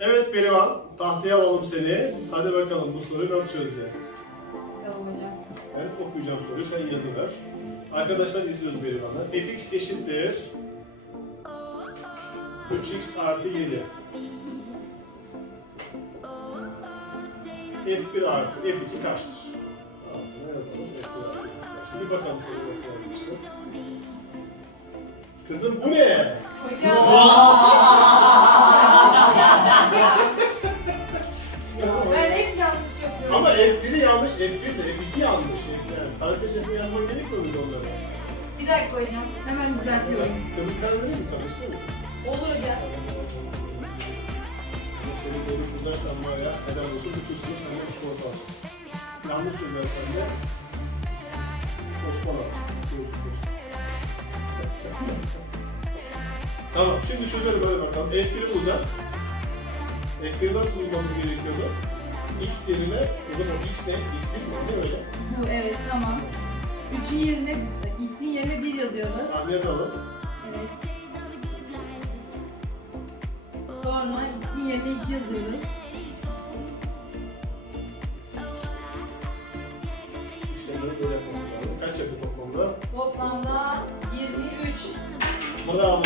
Evet Berivan, tahtaya alalım seni. Hadi bakalım bu soruyu nasıl çözeceğiz? Tamam hocam. Ben okuyacağım soruyu, sen yazı ver. Arkadaşlar izliyoruz Berivan'ı. fx eşittir 3x artı 7. f1 artı f2 kaçtır? Altına yazalım. f1 artı f2 kaçtır? Bir bakalım soruyu nasıl yazmışsın. Kızım bu ne? Hocam. Ama F1'i yanlış, F1 de F2 yanlış. Yani parantez içerisinde yazman gerekmiyor muydu onları? Bir dakika hocam. Hemen düzeltiyorum. Kırmızı kalem vereyim mi sana? İstiyor musun? Olur hocam. Çözersen var ya, helal olsun kısmı senden çikolata alacak. Yanlış çözersen de Osman al. Görüşürüz. Tamam, şimdi çözelim hadi bakalım. F1'i bulacağız. F1'i nasıl bulmamız gerekiyordu? X yerine, o zaman X ne? X'in mi? Ne öyle? Bu evet tamam. 3'ün yerine, x'in yerine 1 yazıyoruz. Tamam yazalım. Evet. Sonra x'in yerine 2 yazıyoruz. İşlemleri böyle yapmamız lazım. Kaç yapı toplamda? Toplamda 23. Bravo.